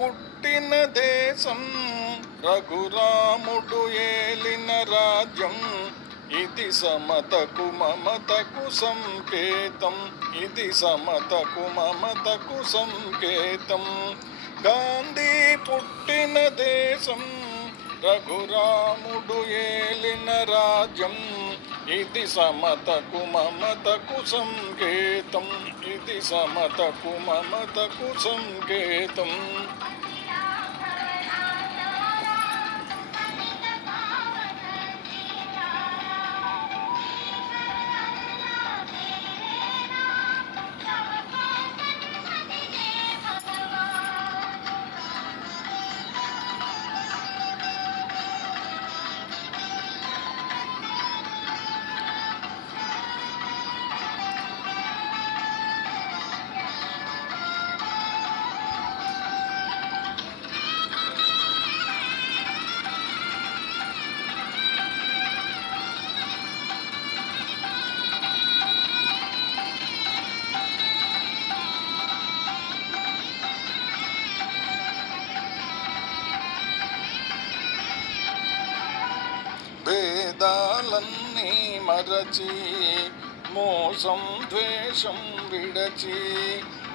పుట్టిన దేశం రఘురాముడు ఏలిన రాజ్యం. ఇది సమతకు మమతకు సంకేతం, ఇది సమతకు మమతకు సంకేతం. గాంధీ పుట్టిన దేశం రఘురాముడు ఏలిన రాజ్యం. ఇది సమతకు మమతకు సంకేతం, ఇది సమతకు మమతకు సంకేతం. భేదాలన్నీ మరచి మోసం ద్వేషం విడచి,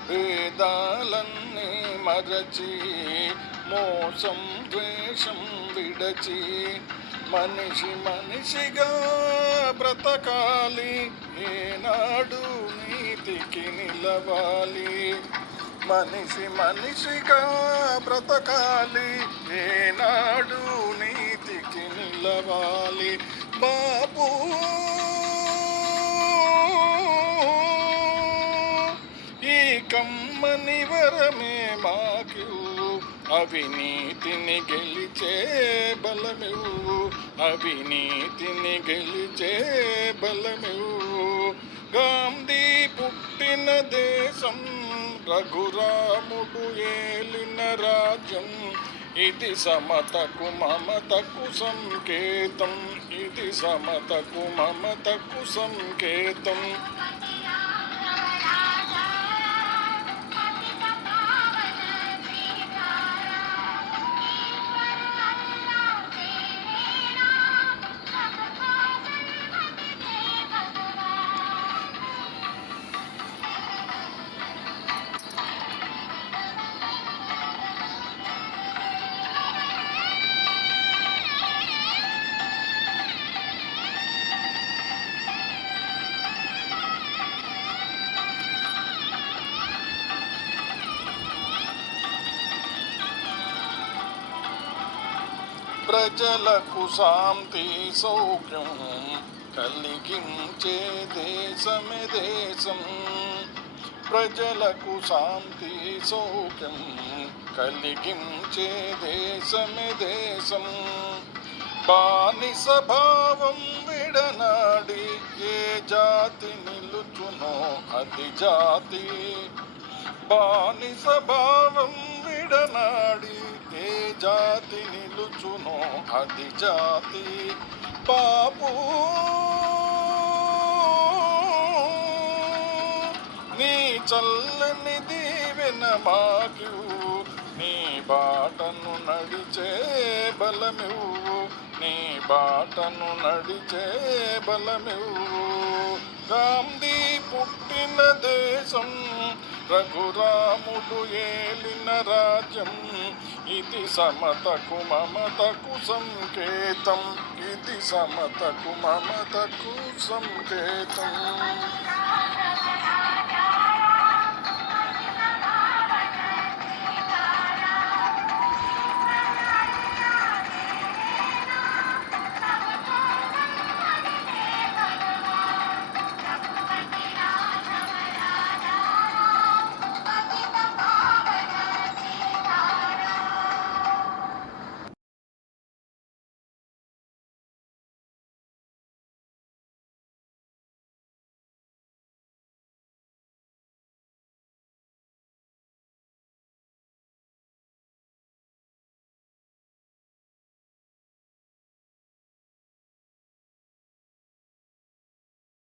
భేదాలన్నీ మరచి మోసం ద్వేషం విడచి, మనిషి మనిషిగా బ్రతకాలి, ఏనాడు నీతికి నిలవాలి. మనిషి మనిషిగా బ్రతకాలి, ఏనాడు నీతికి నిలవాలి. బాబు ఈ కమ్మని వరమే మాకు, అవినీతిని గెలిచే బలమివ్వు, అవినీతిని గెలిచే బలమివ్వు. గాంధీ పుట్టిన దేశం రఘురాముడు ఏలిన రాజ్యం. ఇది సమతకు మమతకు సంకేతం, ఇది సమతకు మమతకు సంకేతం. ప్రజలకు శాంతి సౌఖ్యం కలిగించే దేశమే దేశం. ప్రజలకు శాంతి సౌఖ్యం కలిగించే దేశమే దేశం. బానిస భావం విడనాడి ఏ జాతి నిలుచునో అది జాతి. బానిస భావం విడనాడి ఏ జాతి నిలుచునో అది జాతి. బాబు నీ చల్లని దీవెన మాకివ్వు, నీ బాటను నడిచే బలమివ్వు, నీ బాటను నడిచే బలమివ్వు. గాంధీ పుట్టిన దేశం రఘురాముడు ఏలిన రాజ్యం. ఇది సమతకు మమతకు సంకేతం, ఇది సమతకు మమతకు సంకేతం.